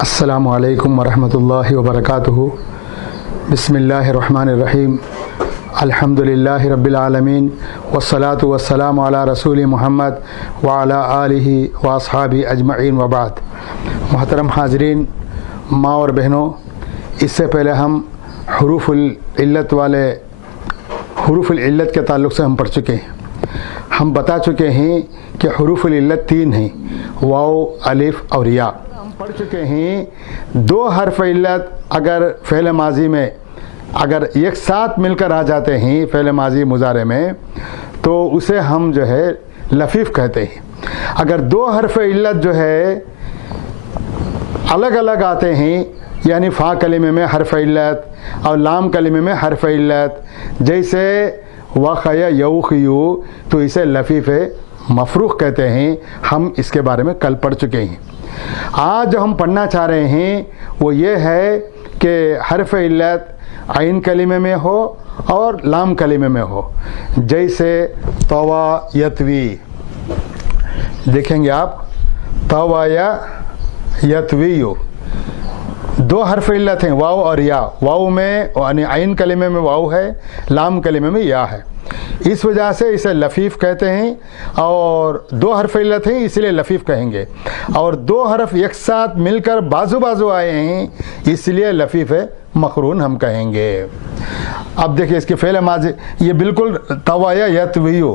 السلام علیکم ورحمۃ اللہ وبرکاتہ۔ بسم اللہ الرحمن الرحیم۔ الحمد للہ رب العالمین والصلاة والسلام علی رسول محمد وعلی آلہ واصحابہ اجمعین وبعد۔ محترم حاضرین، ماں اور بہنوں، اس سے پہلے ہم حروف العلت کے تعلق سے ہم پڑھ چکے ہیں۔ ہم بتا چکے ہیں کہ حروف العلت 3 ہیں، واو، الف اور یا۔ ہم پڑھ چکے ہیں 2 حرف علت اگر فعل ماضی میں اگر ایک ساتھ مل کر آ جاتے ہیں فعل ماضی مضارع میں تو اسے ہم جو ہے لفیف کہتے ہیں۔ اگر 2 حرف علت جو ہے الگ الگ آتے ہیں، یعنی فا کلمے میں حرف علت اور لام کلمے میں حرف علت، جیسے وخیا یوخیو، تو اسے لفیف مفروخ کہتے ہیں۔ ہم اس کے بارے میں کل پڑھ چکے ہیں۔ آج جو ہم پڑھنا چاہ رہے ہیں وہ یہ ہے کہ حرف علت عین کلمے میں ہو اور لام کلمے میں ہو، جیسے طوا یتوی۔ دیکھیں گے آپ، طوا یا یتویو، 2 حرف علت ہیں، واو اور یا۔ واو میں یعنی عین کلمے میں واو ہے، لام کلمے میں یا ہے، اس وجہ سے اسے لفیف کہتے ہیں۔ اور 2 حرف علت ہیں اس لیے لفیف کہیں گے، اور 2 حرف ایک ساتھ مل کر بازو بازو آئے ہیں اس لیے لفیف مقرون ہم کہیں گے۔ اب دیکھیں اس کے فعل ماضی، یہ بالکل طوا یا یتویو،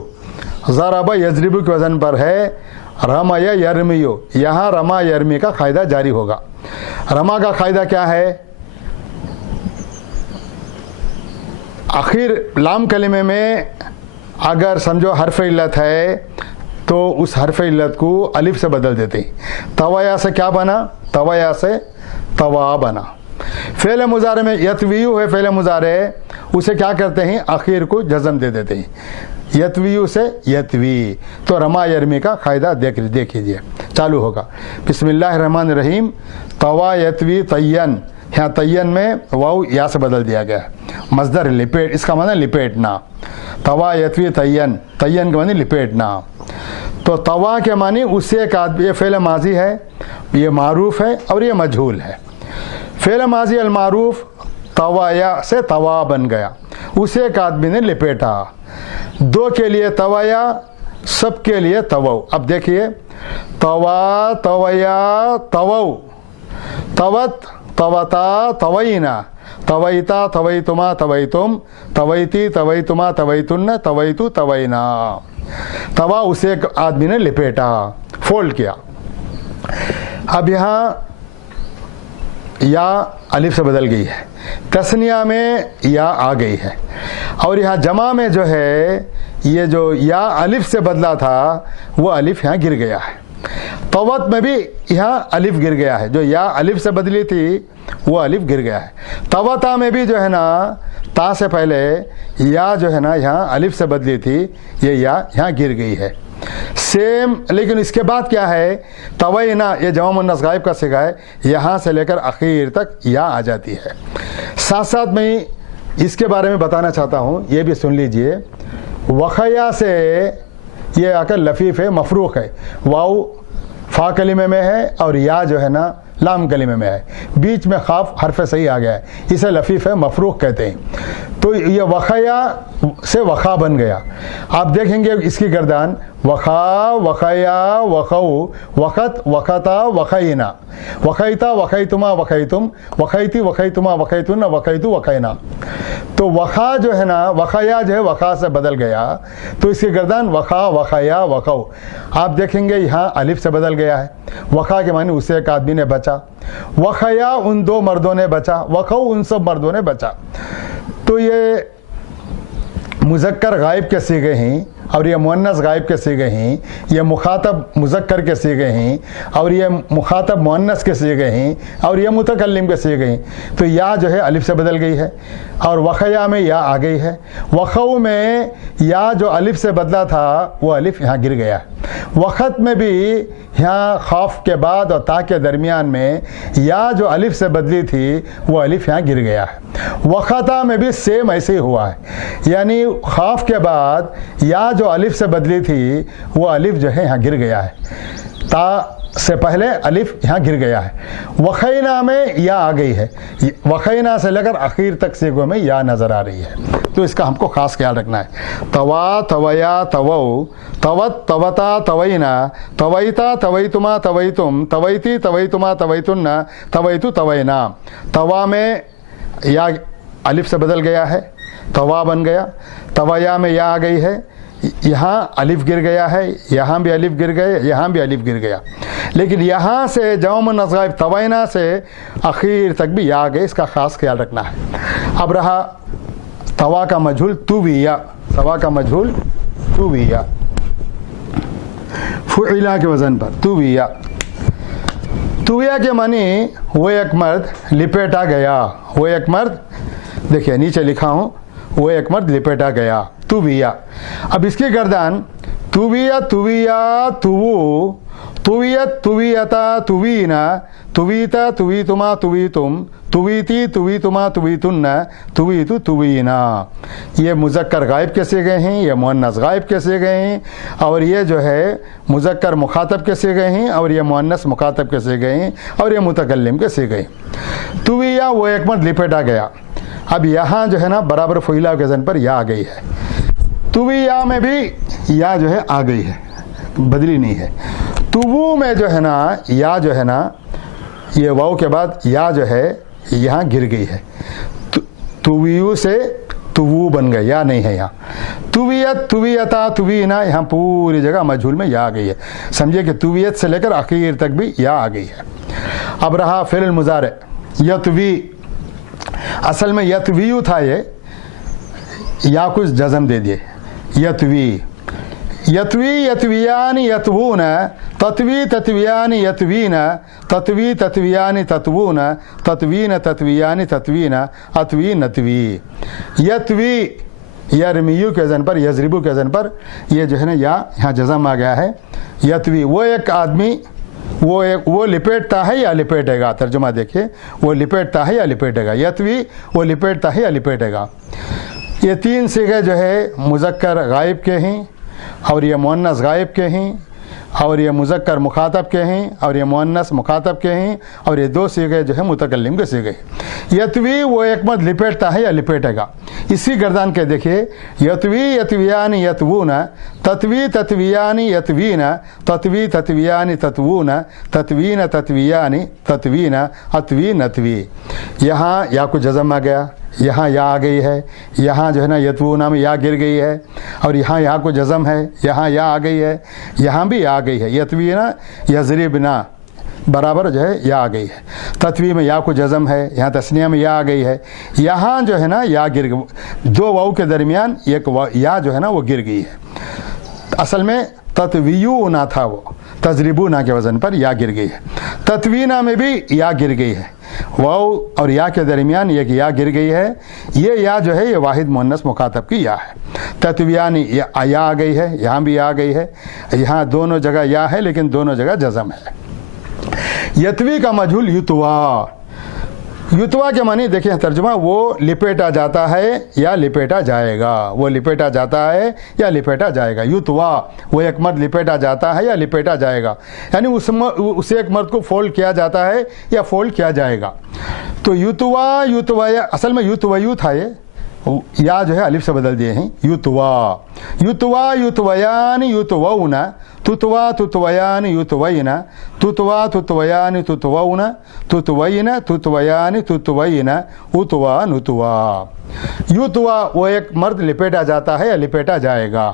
ضرب یضرب کے وزن پر ہے، رما یا یرمیو۔ یہاں رما یرمی کا قاعدہ جاری ہوگا۔ رما کا قاعدہ کیا ہے؟ آخر لام کلمے میں اگر سمجھو حرف علت ہے تو اس حرف علت کو الف سے بدل دیتے ہیں۔ طوایا سے کیا بنا؟ طوایا سے طوا بنا۔ فعل مضارع میں یتویو ہے، فعل مضارع اسے کیا کرتے ہیں؟ آخر کو جزم دے دیتے ہیں، یتویو سے یتوی۔ تو رما یرمی کا قاعدہ دیکھ لیجیے، چالو ہوگا۔ بسم اللہ الرحمن الرحیم۔ طوا یتوی طین، یہاں طین میں واو یا سے بدل دیا گیا ہے، مصدر لپیٹ، اس کا معنی لپیٹنا۔ طوا یتوی طین، طین کے معنی لپیٹنا۔ تو طوا کے معنی اس سے ایک آدمی، یہ فعل ماضی ہے، یہ معروف ہے اور یہ مجہول ہے۔ فعل ماضی المعروف طوایا سے طوا بن گیا، اسے ایک آدمی نے لپیٹا۔ 2 کے لیے طوایا، سب کے لیے طوو۔ اب دیکھیے، طوا طویا طوو، طوت طوتا طوینا، طویتا طویتما طویتم، طویتی طویتما طویتن، طویتو طوینا۔ طوا اسے ایک آدمی نے لپیٹا، فولڈ کیا۔ اب یہاں یا الف سے بدل گئی ہے، تثنیہ میں یا آ گئی ہے، اور یہاں جمع میں جو ہے یہ جو یا الف سے بدلا تھا وہ الف یہاں گر گیا ہے۔ طوت میں بھی یہاں الف گر گیا ہے، جو یا الف سے بدلی تھی وہ الف گر گیا ہے۔ طوتا میں بھی جو ہے نا تا سے پہلے یا جو ہے نا یہاں الف سے بدلی تھی، یہ یا یہاں گر گئی ہے سیم۔ لیکن اس کے بعد کیا ہے؟ طوینا، یہ جمع مؤنث غائب کا صیغہ ہے، یہاں سے لے کر آخر تک یا آ جاتی ہے۔ ساتھ ساتھ میں اس کے بارے میں بتانا چاہتا ہوں، یہ بھی سن لیجئے۔ وخیا سے یہ آ کر لفیف ہے، مفروخ ہے۔ واو فا کلمے میں ہے اور یا جو ہے نا لام کلمے میں ہے، بیچ میں خاف حرف صحیح آ گیا ہے، اسے لفیف ہے مفروخ کہتے ہیں۔ تو یہ وخیا سے وخا بن گیا۔ آپ دیکھیں گے اس کی گردان، وخا وخیا وخو، وخت وختا وخینا، وخیتا وخیتما وخیتم، وخیتی وخیتما وخیتن، وخیتو وخینا۔ تو وخا جو ہے نا، وخیا جو ہے وخا سے بدل گیا، تو اس کی گردان وخا وخیا وخو۔ آپ دیکھیں گے یہاں الف سے بدل گیا ہے۔ وخا کے معنی اسے ایک آدمی نے بچا، وخیا ان 2 مردوں نے بچا، وخو ان سب مردوں نے بچا۔ تو یہ مذکر غائب کے صیغے ہیں اور یہ مؤنث غائب کے صیغے ہیں، یہ مخاطب مذکر کے صیغے ہیں اور یہ مخاطب مؤنث کے صیغے ہیں اور یہ متکلم کے صیغے ہیں۔ تو یا جو ہے الف سے بدل گئی ہے اور وخیا میں یا آ گئی ہے۔ وخو میں یا جو الف سے بدلا تھا وہ الف یہاں گر گیا ہے۔ وخت میں بھی یہاں خاف کے بعد اور تا کے درمیان میں یا جو الف سے بدلی تھی وہ الف یہاں گر گیا ہے۔ وختا میں بھی سیم ایسے ہی ہوا ہے، یعنی خاف کے بعد یا جو الف سے بدلی تھی وہ الف جو ہے یہاں گر گیا ہے۔ تا से पहले अलिफ यहाँ गिर गया है। वखैना में या आ गई है, वखैना से लेकर आखिर तक सीगों में या नज़र आ रही है, तो इसका हमको खास ख्याल रखना है। तवा तवया तवौ, तवत तवता तवैना, तवैता तवैतुमा तवैतुम, तवैती तवैतुमा तवैतुन्ना, तवैतु तवैना। तवा में या अलिफ से बदल गया है, तवा बन गया। तवया में या आ गई है, यहाँ अलिफ गिर गया है, यहाँ भी अलिफ गिर गए, यहाँ भी अलिफ गिर गया। लेकिन यहाँ से जौम नज़ाइब तवैना से आखिर तक भी या आ गए, इसका ख़ास ख्याल रखना है। अब रहा तवा का मजहूल तुविया, तवा का मजहूल तुविया, फुइला के वज़न पर तुविया। तुविया के मानी वो एक मर्द लिपेटा गया, वो एक मर्द, देखिए नीचे लिखा हूँ, वो एक मर्द लिपेटा गया, तुविया। अब इसकी गर्दन तुविया तुविया तुवु, तुवियत तुवियता तुवीना, तुवीता तुवीतुमा तुवीतुम, तुवीती तुवीतुमा तुवीतुन्ना, तुवीतु तुवीना। ये मुज़क्कर गायब कैसे गए हैं, ये मुअन्नस गायब कैसे गए हैं, और ये जो है मुज़क्कर मुखातब कैसे गए हैं, और ये मुअन्नस मुखातब कैसे गए हैं, और ये मुतकल्लिम कैसे गए। तुविया वो एक मर्द लिपेटा गया। अब यहाँ जो है ना बराबर फ़ुइला के वज़न पर या आ गई है। तुविया में भी या जो है आ गई है, बदली नहीं है। तुवु में जो है ना या जो है ना, ये वाव के बाद या जो है यहाँ गिर गई है, तुवियु से तुवु बन गए, या नहीं है यहाँ। तुवियत तुवियता तुवीना, यहाँ पूरी जगह मजहूल में या आ गई है। समझिए कि तुवियत से लेकर आखिर तक भी या आ गई है। अब रहा फ़िल मुज़ारे यतवी, असल में यतवीयु था ये, या कुछ जज़म दे दिए, यतवी। यतवी यतवियानि यतवून, तत्वी तत्वियानि यतवीन, तत्वी तत्वियानि तत्वून, तत्वीन तत्वियानि तत्वीन, अत्वी नत्वी। यतवी यरमियु के वज़न पर, यजरिबु के वज़न पर ये जो है ना या यहाँ जज़म आ गया है। यतवी वो एक आदमी, वो लिपेटता है या लिपेटेगा, तर्जुमा देखिए, वो लिपेटता है या लिपेटेगा। यतवी वो लिपेटता है या लिपेटेगा। ये तीन सिगे जो है मुज़क्कर गायब के हैं, और ये मुअन्नस गायब के हैं, और ये मुज़क्कर मुखातब के हैं, और ये मुअन्नस मुखातब के हैं, और ये दो सीगे जो है मुतकल्लिम के सीगे। यतवी वो एक मर्द लिपेटता है या लिपेटेगा। इसी गर्दन के देखिए, यतवी यतवियानि यतवून, तत्वी तत्वियानि यतवीन, तत्वी तत्वियानि तत्वून, तत्वीन तत्वियानि तत्वीन, अत्वी नत्वी। यहाँ या को जज़म आ गया, यहाँ या आ गई है, यहाँ जो है ना यतवूना में या गिर गई है, और यहाँ को जज़म है, यहाँ या आ गई है, यहाँ भी आ गई है। यतवीना यजरिबना बराबर जो है या आ गई है। तत्वी में या को जज़म है, यहाँ तस्निया में या आ गई है, यहाँ जो है ना या गिर, दो वाव के दरमियान एक या जो है ना वो गिर गई है। असल में तत्वीयुना था, वो तजरिबुना के वज़न पर या गिर गई है। तत्वीना में भी या गिर गई है, वाव और या के दरमियान एक या गिर गई है। ये या जो है ये वाहिद मुअन्नस मुखातब की या है। तत्वियानी या आ गई है, यहाँ भी आ गई है, यहाँ दोनों जगह या है, लेकिन दोनों जगह जज़म है। यतवी का मजहूल युतवा, युतवा के मानी देखिए तर्जुमा, वो लिपेटा जाता है या लिपेटा जाएगा, वो लिपेटा जाता है या लिपेटा जाएगा। युतवा वो एक मर्द लिपेटा जाता है या लिपेटा जाएगा, यानी उसे एक मर्द को फोल्ड किया जाता है या फोल्ड किया जाएगा। तो युतवा युतवाया, असल में युतवयु था ये, या जो है अलिफ से बदल दिए हैं युतवा। युतवा युतवयान युतवौना, तुतवा तुतवयान युतवैना, तुतवा तुतवयान तुतवौना, तुतवैना तुतवयान तुतवैना, उतवा नुतवा। युतवा वो एक मर्द लिपेटा जाता है या लिपेटा जाएगा।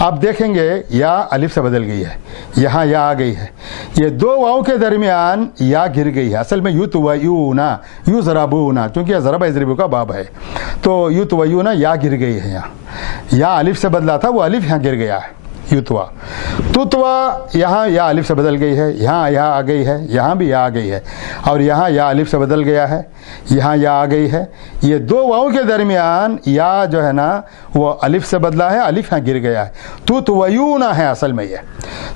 आप देखेंगे या अलिफ से बदल गई है, यहाँ या आ गई है, ये दो वाव के दरमियान या गिर गई है। असल में युतवयूना युज़रबूना, क्योंकि यह ज़रब यज़रिबु का बाब है, तो युतवयूना या गिर गई है। यहाँ या अलिफ से बदला था, वो अलिफ यहाँ गिर गया है, युतवा। तुतवा यहाँ या अलिफ से बदल गई है, यहाँ या आ गई है, यहाँ भी या आ गई है, और यहाँ या अलिफ से बदल गया है, यहाँ या आ गई है। ये दो वाव के दरमियान या जो है ना वो अलिफ से बदला है, अलिफ यहाँ गिर गया है। तुतवयूना है असल में ये,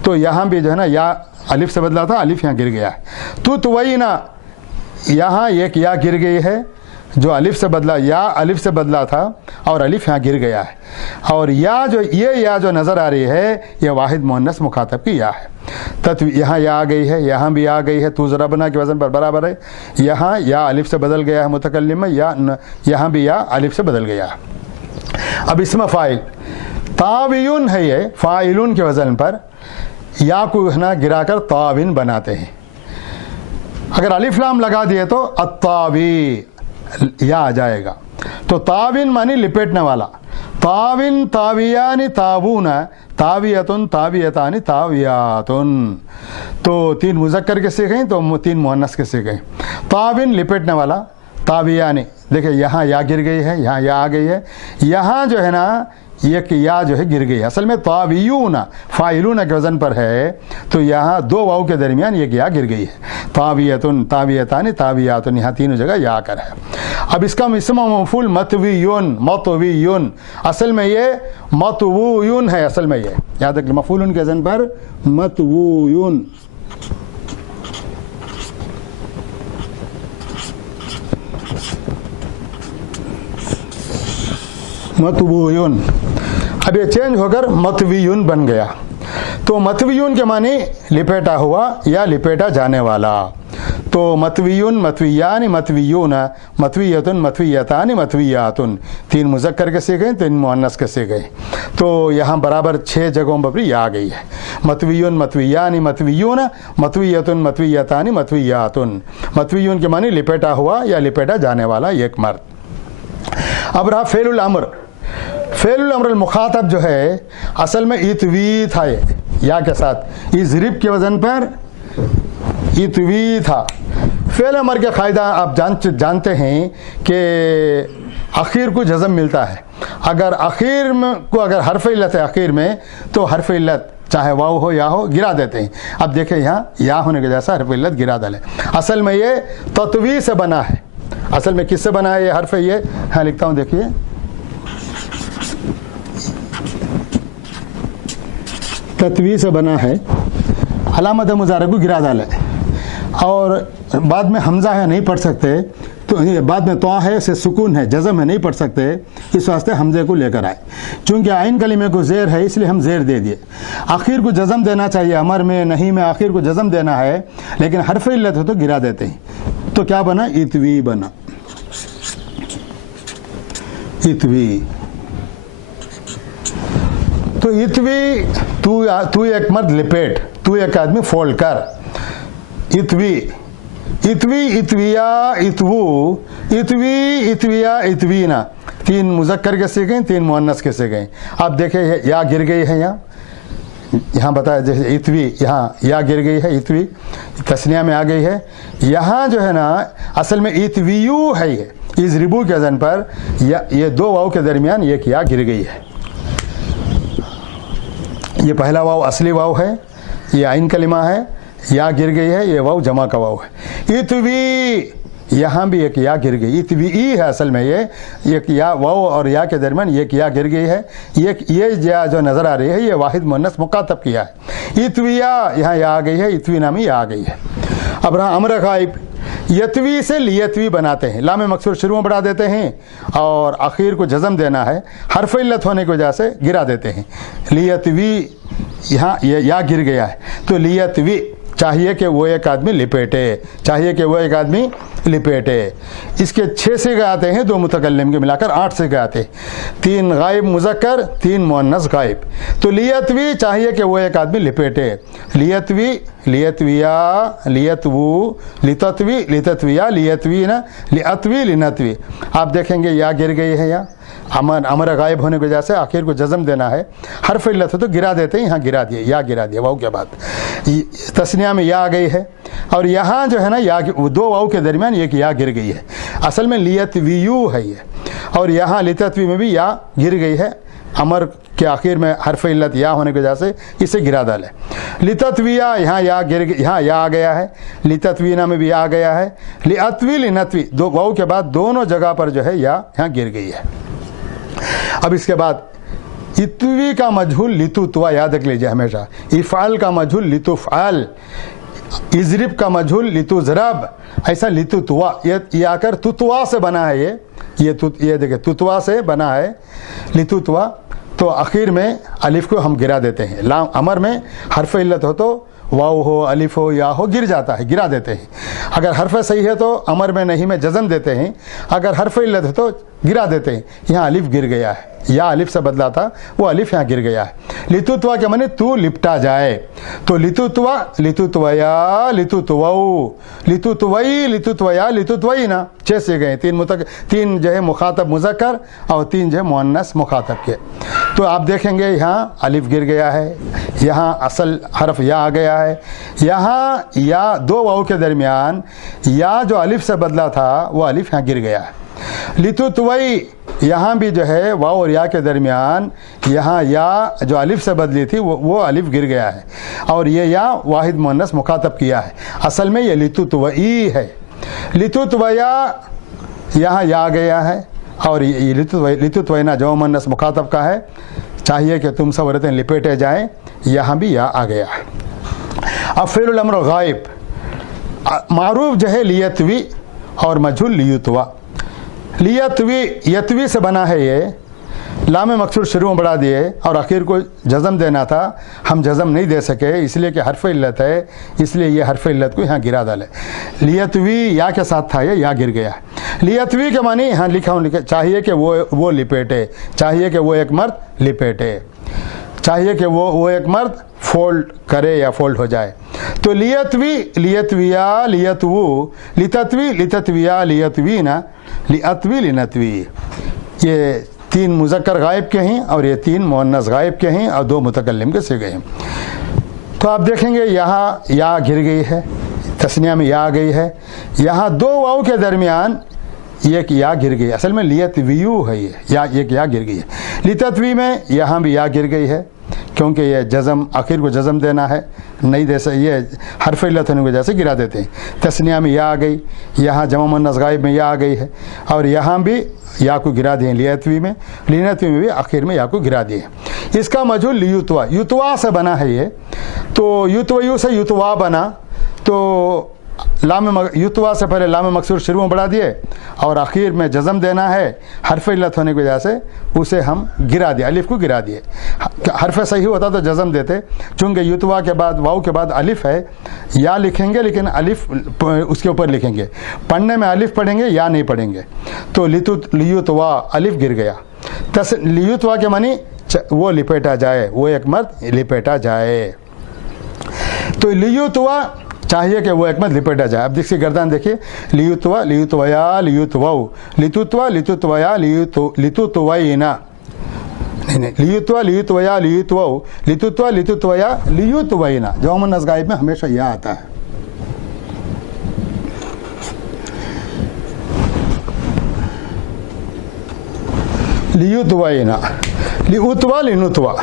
तो यहाँ भी जो है ना या अलिफ से बदला था, अलिफ यहाँ गिर गया है। तुतवैना यहाँ एक या गिर गई है, जो अलिफ से बदला, या अलिफ से बदला था और अलिफ यहाँ गिर गया है। और या जो ये या जो नज़र आ रही है ये वाहिद मुअन्नस मुखातब की या है। यहाँ या आ गई है, यहाँ भी आ गई है, तू ज़रबना के वज़न पर बराबर है। यहाँ या अलिफ से बदल गया है मुतकल्लिम में, यहाँ भी या अलिफ से बदल गया। अब इसमें फ़ाइल तावियुन है, ये फ़ाइलुन के वज़न पर या को है ना गिराकर ताविन बनाते हैं। अगर अलिफ लाम लगा दिए तो अत्तावी या आ जाएगा। तो ताविन मानी लिपेटने वाला, ताविन तावियानी तावूना, तावियतुन तावियतानी तावियातुन। तो 3 मुज़क्कर के सीखें तो 3 मुअन्नस के सीखें। ताविन लिपेटने वाला, तावियानी देखिए यहाँ या गिर गई है, यहाँ या आ गई है, यहाँ जो है ना एक या जो है गिर गई है। असल में तावियूना फ़ाइलूना के वज़न पर है, तो यहाँ 2 वाव के दरमियान एक या गिर गई है। तावियतुन तावियतानी तावियातुन, यहाँ तीनों जगह या कर है। अब इसका इस्म मफ़ूल मतवीयुन, मतवीयुन, असल में ये मतवूयुन है। असल में ये याद रखिए मफ़ूल के वज़न पर मतवूयुन। मतवूयुन, अब ये चेंज होकर मतवीयुन बन गया। तो मतवीयुन के माने लिपेटा हुआ या लिपेटा जाने वाला। तो मतवीयुन, मतवीयानी, मतवीयून, मतवीयतुन, मतवीयतानी, मतवीयातुन, 3 मुज़क्कर के सीखे, 3 मुअन्नस के सीखे। तो यहाँ बराबर 6 जगहों पर भी आ गई है। मतवीयुन, मतवीयानी, मतवीयून, मतवीयतुन, मतवीयतानी, मतवीयातुन। मतवीयुन के माने लिपेटा हुआ या लिपेटा जाने वाला एक मर्द। अब रहा फेलुल अम्र। फेलुल अम्र मुखातब जो है असल में इतवी था, ये या के साथ इज़रिब के वज़न पर इतवी था। फेल अमर के क़ायदा आप जानते हैं कि आखिर को जज़म मिलता है। अगर आखिर में को अगर हर्फ इल्लत है आखिर में, तो हर्फ इल्लत चाहे वाव हो या हो गिरा देते हैं। अब देखिए यहाँ या होने के जैसा हर्फ इल्लत गिरा डाले। असल में ये तत्वी से बना है। असल में किससे बना है ये हर्फ? ये हाँ लिखता हूँ, देखिए तत्वी से बना है। अलामत मुज़ारे को गिरा डाले और बाद में हमज़ा है नहीं पढ़ सकते, तो बाद में तवा है से सुकून है जज़म है नहीं पढ़ सकते, इस वास्ते हमज़े को लेकर आए। चूँकि आइन कलीमे को ज़ेर है इसलिए हम ज़ेर दे दिए। आखिर को जज़म देना चाहिए, अमर में नहीं में आखिर को जज़म देना है, लेकिन हर्फ इल्लत हो तो गिरा देते हैं। तो क्या बना? इतवी बना, इतवी। तो इतवी तू एक मर्द लिपेट, तू एक आदमी फोल्ड कर। इतवी, इतवी, इतविया, इतवू, इतवी, इतविया, इतवीना, 3 मुज़क्कर के सीखे, 3 मुअन्नस के सीखे। आप देखें या गिर गई है, यहाँ बताया जैसे इतवी, यहाँ या गिर गई है, इतवी तस्निया में आ गई है। यहाँ जो है ना असल में इतवियू है, ये इस रिबू के वज़न पर या ये 2 वाव के दरमियान एक या गिर गई है। ये पहला वाव असली वाव है, ये आइन कलिमा है, या गिर गई है, ये वाव जमा का वाव है। इतवी, यहाँ भी एक या गिर गई, इतवी है असल में ये एक या वाव और या के दरमियान एक या गिर गई है। ये या जो नज़र आ रही है ये वाहिद मुन्नस मुकातब किया है। इतविया, यहाँ या आ गई है, इतवी नामी या आ गई है। अब रहा अमर गायब। यतवी से लियतवी बनाते हैं, लाम मकसूर शुरू में बढ़ा देते हैं और आखिर को जज़म देना है, हर्फ इल्लत होने की वजह से गिरा देते हैं। लियतवी, यहाँ या गिर गया है तो लियतवी, चाहिए कि वो एक आदमी लिपेटे, चाहिए कि वो एक आदमी लिपेटे। इसके 6 सिगे आते हैं, 2 मुतकल्लिम के मिलाकर 8 सिगे आते हैं। 3 गायब मुज़क्कर, 3 मुअन्नस गायब। तो लियतवी, चाहिए कि वो एक आदमी लिपेटे। लियतवी, लियतविया, लियतवू, लिततवी, लिततविया, लियतवीना, लिअतवी, लिनतवी। आप देखेंगे या गिर गई है, या अमर गायब होने की वजह से आखिर को जज़म देना है, हर्फ इल्लत हो तो गिरा देते हैं, यहाँ गिरा दिए, या गिरा दिया वाव के बाद। तस्निया में या आ गई है और यहाँ जो है ना या 2 वाव के दरमियान एक या गिर गई है। असल में लियतवियू है ये, और यहाँ लिततवी में भी या गिर गई है। अमर के आखिर में हर्फ इल्लत या होने की वजह से इसे गिरा डाले। लिततविया, यहाँ या गिर, यहाँ या आ गया है। लिततवीना में भी आ गया है। लिअतवी, लिनतवी, 2 वाव के बाद दोनों जगह पर जो है या यहाँ गिर गई है। अब इसके बाद इतवी का मजहूल लितुतवा, याद रख लीजिए हमेशा। इफ़ाल का मजहूल लितुफ़ाल, इज़रिब का मजहूल लितुज़रब, ऐसा लितुतवा। ये आकर तुतवा से बना है, ये देखिए तुतवा से बना है लितुतवा। तो आखिर में अलिफ को हम गिरा देते हैं। लाम अमर में हर्फ इल्लत हो तो वाव हो, अलिफ हो, या हो, गिर जाता है, गिरा देते हैं। अगर हरफ सही है तो अमर में नहीं में जज़म देते हैं, अगर हरफ इल्लत है तो गिरा देते हैं। यहाँ अलिफ गिर गया है, या अलिफ से बदला था, वो अलिफ यहाँ गिर गया है। लितुत्वा के माने तू लिपटा जाए, तो लितुत्वा, लितुत्वया, लितुत्वऊ, लितुत्वई, लितुत्वया, लितुत्वई ना, 6 से गए, 3 जो है मुखातब मुज़क्कर और 3 जो है मुअन्नस मुखातब के। तो आप देखेंगे यहाँ अलिफ गिर गया है, यहाँ असल हरफ या आ गया है, यहाँ या 2 वाव के दरमियान या जो अलिफ से बदला था वो अलिफ यहाँ गिर गया है। लितुत्वई, यहाँ भी जो है वाव और या के दरमियान यहाँ या जो अलिफ से बदली थी वो अलिफ गिर गया है, और ये या वाहिद मुअन्नस मुखातब किया है। असल में ये लितुत्वई है। लितुत्वया, यहाँ या गया है, और ये लितुत्वैना जो मुअन्नस मुखातब का है, चाहिए कि तुम सब औरतें लिपेटे जाएं, यहाँ भी या आ गया है। अब फ़िअल अम्र गायब, मारूफ जो है लियतवी और मजहूल लियुतवा। लियतवी, यतवी से बना है ये, लाम मकसूर शुरू में बढ़ा दिए और आखिर को जज़म देना था, हम जज़म नहीं दे सके इसलिए कि हरफ इल्लत है, इसलिए ये हरफ इल्लत को यहाँ गिरा डाले। लियतवी या के साथ था, ये या गिर गया। लियतवी के मानी यहाँ लिखा हूँ, चाहिए कि वो लिपेटे, चाहिए कि वो एक मर्द लिपेटे, चाहिए कि वो एक मर्द फोल्ड करे या फोल्ड हो जाए। तो लियतवी, लियतविया, लियतवू, लिततवी, लिततविया, लियतवीना, लिअतवी, लिनतवी, ये 3 मुज़क्कर गायब के हैं और ये 3 मुअन्नस गायब के हैं और 2 मुतकल्लिम के सिगे हैं। तो आप देखेंगे यहाँ या गिर गई है, तस्निया में या आ गई है, यहाँ 2 वाव के दरमियान एक या गिर गई, असल में लियतवियू है ये, या एक या गिर गई है। लिततवी में यहाँ भी या गिर गई है, क्योंकि ये जज़म आखिर को जज़म देना है, नहीं दे सकते, ये हरफ इल्लत होने की वजह से गिरा देते हैं। तस्निया में या आ गई, यहाँ जमा मुअन्नस गायब में या आ गई है, और यहाँ भी या को गिरा दिए लियतवी में, लिनतवी में भी आखिर में या को गिरा दिए। इसका मजहूल लियुतवा, युतवा से बना है ये, तो युतवयू से युतवा बना, तो युतवा से पहले लाम मकसूर शुरू में बढ़ा दिए और आखिर में जज़म देना है, हरफ इल्लत होने की वजह से उसे हम गिरा दिए, अलिफ को गिरा दिए। हरफ सही होता तो जज़म देते, चूँकि युतवा के बाद वाव के बाद अलिफ है, या लिखेंगे लेकिन अलिफ उसके ऊपर लिखेंगे, पढ़ने में अलिफ पढ़ेंगे या नहीं पढ़ेंगे। तो लियुतवा, अलिफ गिर गया। लियुतवा के मानी वो लिपेटा जाए, वो एक मर्द लिपेटा जाए। तो लियुतवा चाहिए कि वो एक मत लिपेटा जाए। अब देखिए गर्दन देखिए, लियुतवा, लियुतवया, लियुतवऊ, लितुत्वा, लितुत्वया, लितुत्वईना, नहीं, लियुतवा, लियुतवया, लियुतवऊ, लितुत्वा, लितुत्वया, लियुतवईना। जो मुअन्नस गायब में हमेशा या आता है। लियुतवईना, लियुतवा, लिनुतवा,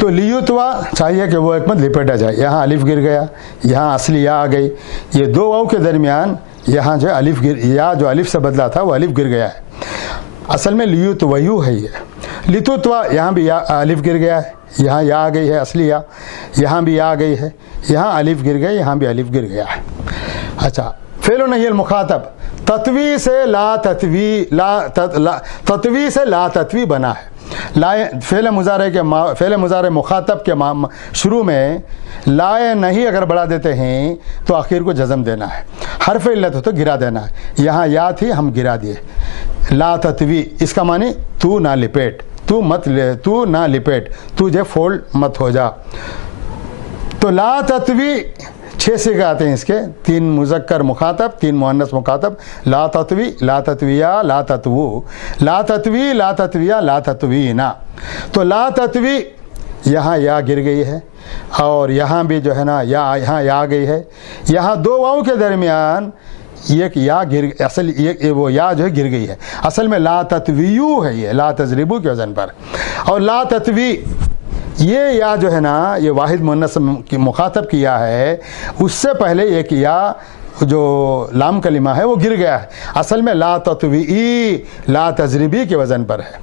तो लियुतवा चाहिए कि वो एक मत लिपेटा जाए, यहाँ अलिफ गिर गया, यहाँ असली या आ गई, ये 2 वाव के दरमियान यहाँ जो अलिफ गिर, या जो अलिफ से बदला था वो अलिफ गिर गया है। असल में लियुतवयू है ये। लितुत्वा, यहाँ भी या अलिफ गिर गया है, यहाँ या आ गई है असली या, यहाँ भी या आ गई है, यहाँ अलिफ गिर गया, यहाँ भी अलिफ गिर गया है। अच्छा, फ़िअल नहील मुखातब, तत्वी से ला तत्वी, तत्वी से ला तत्वी बना है। फ़ेल मुज़ारे मुखातब के शुरू में लाए नहीं अगर बढ़ा देते हैं तो आखिर को जज़म देना है, हरफ इल्लत हो तो गिरा देना है। यहाँ या थी, हम गिरा दिए। ला तत्वी, इसका माने तू ना लिपेट, तू मत ले, तू ना लिपेट, तू जे फोल्ड मत हो जा। तो ला तत्वी 6 सिगे आते हैं इसके, 3 मुज़क्कर मुखातब, 3 मुअन्नस मुखातब। ला तत्वी, ला तत्विया, ला तत्वू, ला तत्वी, ला तत्विया, ला तत्वीना। तो ला तत्वी, यहाँ या गिर गई है, और यहाँ भी जो है ना यहाँ या आ गई है। यहाँ 2 वाव के दरमियान एक या गिर, असल ये वो या जो है गिर गई है। असल में ला तत्वीयू है ये, ला तजरिबू के वज़न पर। और ला तत्वी, ये या जो है ना, ये वाहिद मुअन्नस की मुखातब किया है, उससे पहले एक या जो लाम कलिमा है वो गिर गया है। असल में ला तत्वी, ला तजरिबी के वज़न पर है,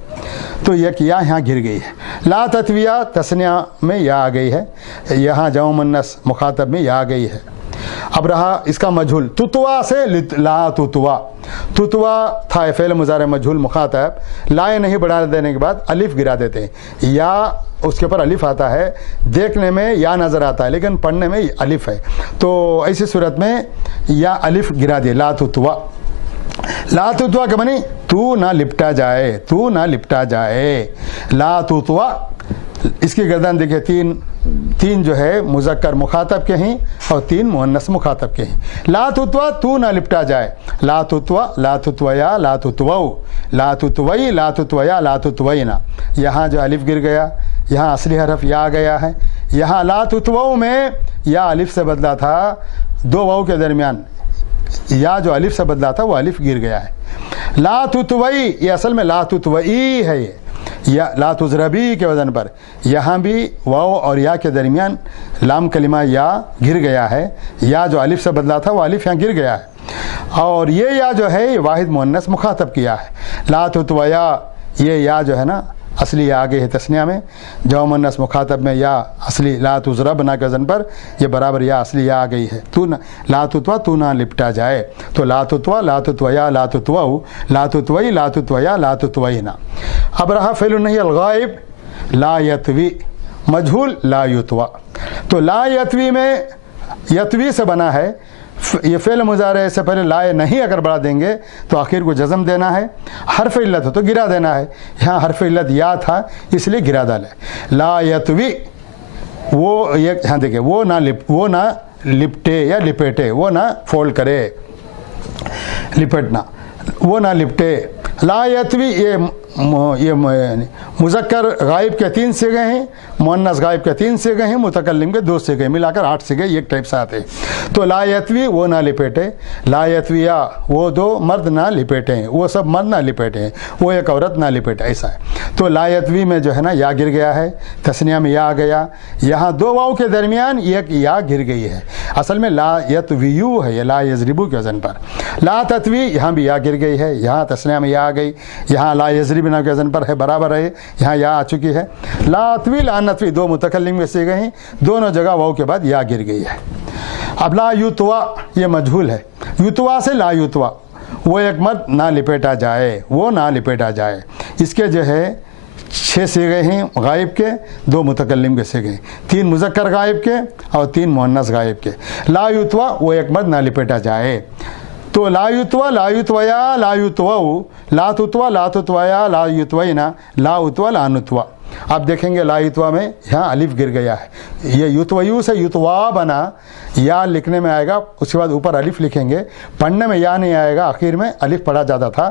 तो एक या यहाँ गिर गई है। ला तत्विया, तस्निया में या आ गई है, यहाँ जमा मुअन्नस मुखातब में या आ गई है। अब रहा इसका मजहूल, तुतवा से ला तुतवा, तुतवा था फ़ेल मुज़ारे मजहूल मुखातब, लाए नहीं बढ़ा देने के बाद अलिफ गिरा देते हैं, या उसके ऊपर अलिफ आता है, देखने में या नज़र आता है लेकिन पढ़ने में अलिफ है, तो ऐसी सूरत में या अलिफ गिरा दिए, ला तुतवा। ला तुतवा के माने तू ना लिपटा जाए, तू ना लिपटा जाए, ला तुतवा। इसकी गर्दन देखिए, तीन जो है मुज़क्कर मुखातब के हैं और 3 मुअन्नस मुखातब के हैं। ला तुतवा, तू ना लिपटा जाए, ला तुतवा, ला तुतवया, ला तुतवऊ, ला तुतवई, ला तुतवया, ला तुतवईना। यहाँ जो अलिफ गिर गया, यहाँ असली हरफ या आ गया है। यहाँ ला तुतवऊ में या अलिफ से बदला था, 2 वाव के दरमियान या जो अलिफ से बदला था वो अलिफ गिर गया है। ला तुतवई ये असल में ला तुतवई है, ये या ला तुजरबी के वजन पर यहाँ भी वाव और या के दरमियान लाम कलिमा या गिर गया है, या जो अलिफ से बदला था वो अलिफ यहाँ गिर गया है। और ये या जो है ये वाहिद मुअन्नस मुखातब किया है। ला तुतवया ये या जो है ना असली या आ गई है तस्निया में, जो मुअन्नस मुखातब में या असली ला तुजरब ना के वजन पर ये बराबर या असली या आ गई है। तू ना ला तुतवा, तू ना लिपटा जाए, तो ला तुतवा, ला तुतवया, ला तुतवाऊ, ला तुतवई, ला तुतवया, ला तुतवईना। अब रहा फ़ेल नहीं अलगाइब, ला यतवी मजहूल ला युतवा, तो ला यतवी में यतवी से बना है, ये फ़ेल मुज़ारे से पहले लाए नहीं अगर बढ़ा देंगे तो आखिर को जज़म देना है, हर्फ इल्लत हो तो गिरा देना है, यहाँ हर्फ इल्लत या था इसलिए गिरा डाले। ला यतवी वो ये यहाँ देखिए, वो ना लिपटे या लिपेटे, वो ना फोल्ड करे, लिपटना, वो ना लिपटे। ला यतवी ये मुज़क्कर गायब के 3 सिगे हैं, मुअन्नस गायब के 3 सिगे हैं, मुतकल्लिम के 2 सिगे, मिलाकर 8 सिगे एक टाइप से आते हैं। तो ला यतवी वो ना लिपेटे, ला यतविया वो 2 मर्द ना लिपेटे हैं, वो सब मर्द ना लिपेटे हैं, वो एक औरत ना लिपेटे, ऐसा है। तो ला यतवी में जो है ना या गिर गया है, तस्निया में या आ गया, यहाँ 2 वाव के दरमियान एक या गिर गई है, असल में ला यतवियू है, ये ला यजरिबू के वजन पर। ला तत्वी यहाँ भी या गिर गई है, यहाँ तस्निया में या आ गई, यहाँ ला यजरिब ना के वजन पर है, बराबर है, यहाँ या आ चुकी है। लातवी लानतवी 2 मुतकल्लिम में से गए हैं, दोनों जगह वाव के बाद या गिर गई है। अब ला युतवा ये मजहूल है, युतवा से ला युतवा वो एक मर्द ना लिपेटा जाए, वो ना लिपेटा जाए। इसके जो है 6 सिगे हैं गायब के, 2 मुतकल्लिम के सिगे, 3 मुज़क्कर गायब के और 3 मुअन्नस गायब के। ला युतवा वो एक मर्द ना लिपेटा जाए, तो ला युतवा, ला युतवया, ला युतवऊ, ला तुतवा, ला तुतवया, ला युतवईना, ला उतवा, ला नुतवा। आप देखेंगे ला युतवा में यहाँ अलिफ गिर गया है, ये युतवयू से युतवा बना, या लिखने में आएगा, उसके बाद ऊपर अलिफ लिखेंगे, पढ़ने में या नहीं आएगा, आखिर में अलिफ पढ़ा जाता था।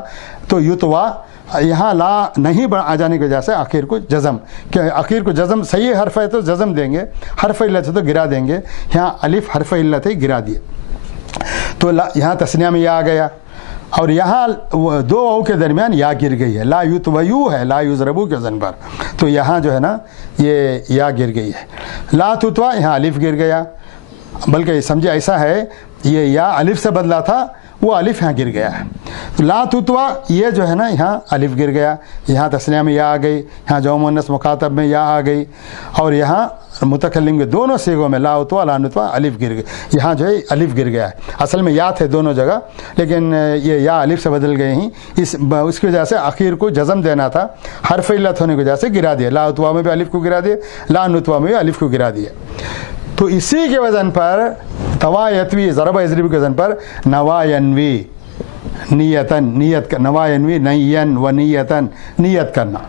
तो युतवा यहाँ ला नहीं आ जाने की वजह से आखिर को जज़म, कि आखिर को जज़म सही हर्फ है तो जज़म देंगे, हर्फ इल्लत है तो गिरा देंगे, यहाँ अलिफ हर्फ इल्लत है गिरा दिए, तो यहाँ तस्निया में या आ गया, और यहाँ 2 वाव के दरमियान या गिर गई है, ला युतवयू है, ला युजरबू के वज़न पर, तो यहाँ जो है ना ये या गिर गई है। ला तुतवा यहाँ अलिफ गिर गया, बल्कि समझे ऐसा है ये या अलिफ से बदला था, वो अलिफ यहाँ गिर गया है। तो ला तुतवा ये जो है ना यहाँ अलिफ गिर गया, यहाँ तस्निया में या आ गई, यहाँ जो मुअन्नस मुखातब में या आ गई, और यहाँ मुतकल्लिम के दोनों सीगों में ला उतवा ला नुतवा अलिफ गिर गई, यहाँ जो है अलिफ गिर गया है। असल में या थे दोनों जगह, लेकिन ये या अलिफ से बदल गए हैं, उसकी वजह से आखिर को जज़म देना था, हर्फ इल्लत होने की वजह से गिरा दिया, ला उतवा में भी अलिफ को गिरा दिए, ला नुतवा में भी अलिफ को गिरा दिए। तो इसी के वजन पर तवायतवी ज़रब यज़रिब के वजन पर नवायनवी नियतन, नियत का नवायनवी नयन व नियतन, नियत करना,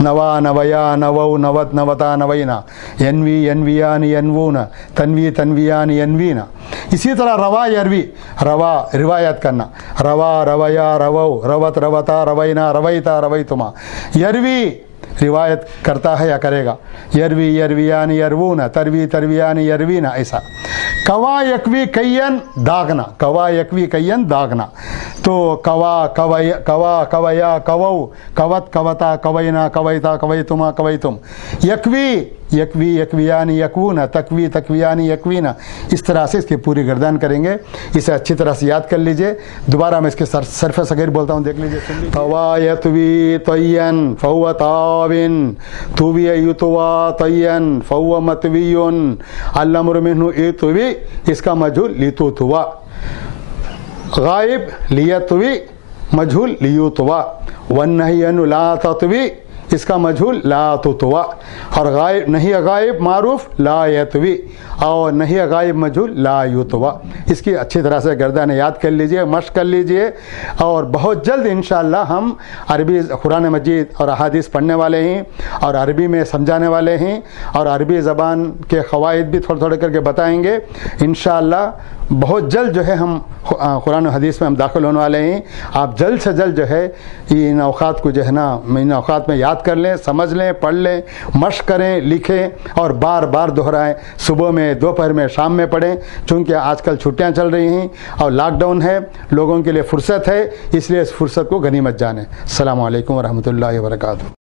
नवा नवया नवौ नवत नवता नवैना, यनवी यनवियान यनवूना, तन्वी तन्वियान यनवीना। इसी तरह रवा यरवी रवा रिवायत करना, रवा रवया रवौ रवत रवता रवैना रवैता रवैतुमा, यरवी रिवायत करता है या करेगा, यरवी यरवियान यरवूना, तरवी तरवियान यरवीना, ऐसा। कवा यकवी कयन दागना, कवा यकवी कयन दागना, तो कवा कवय कवा कवया कवौ कवत कवता कवैना कवैता कवैतुमा कवैतुम। यकवी यकवी यकवियानी यकवूना, तकवी तकवियानी यकवीना, इस तरह से इसकी पूरी गर्दान करेंगे। इसे अच्छी तरह से याद कर लीजिए। दोबारा मैं इसके सरफ सगीर बोलता हूँ, देख लीजिए, सुन लीजिए। तवा यतवी तय्यन फहुव ताविन, तुवी युतवा तय्यन फहुव मतवियुन, अल्लम्रु मिन्हु इतवी, इसका मजहूल लितुतवा। गायब लियतवी, मजहूल लियुतवा। वन्नहियन ला ततवी, इसका मजहूल ला तुतवा। और गायब नहीं गायब मारूफ ला यतवी, और नहीं गायब मजहूल ला युतवा। इसकी अच्छी तरह से गर्दान याद कर लीजिए, मश्क कर लीजिए, और बहुत जल्द इंशाअल्लाह हम अरबी कुरान मजीद और अहादीस पढ़ने वाले हैं और अरबी में समझाने वाले हैं, और अरबी ज़बान के क़वाइद भी थोड़े थोड़े करके बताएंगे इंशाअल्लाह। बहुत जल्द जो है हम कुरान और हदीस में हम दाखिल होने वाले हैं। आप जल्द से जल्द जो है इन औक़ात को जो है ना, इन औक़ात में याद कर लें, समझ लें, पढ़ लें, मश्क करें, लिखें और बार बार दोहराएं। सुबह में, दोपहर में, शाम में पढ़ें, चूँकि आजकल छुट्टियाँ चल रही हैं और लॉकडाउन है, लोगों के लिए फ़ुर्सत है, इसलिए इस फ़ुर्सत को गनीमत जानें। अस्सलामु अलैकुम व रहमतुल्लाहि व बरकातुहू।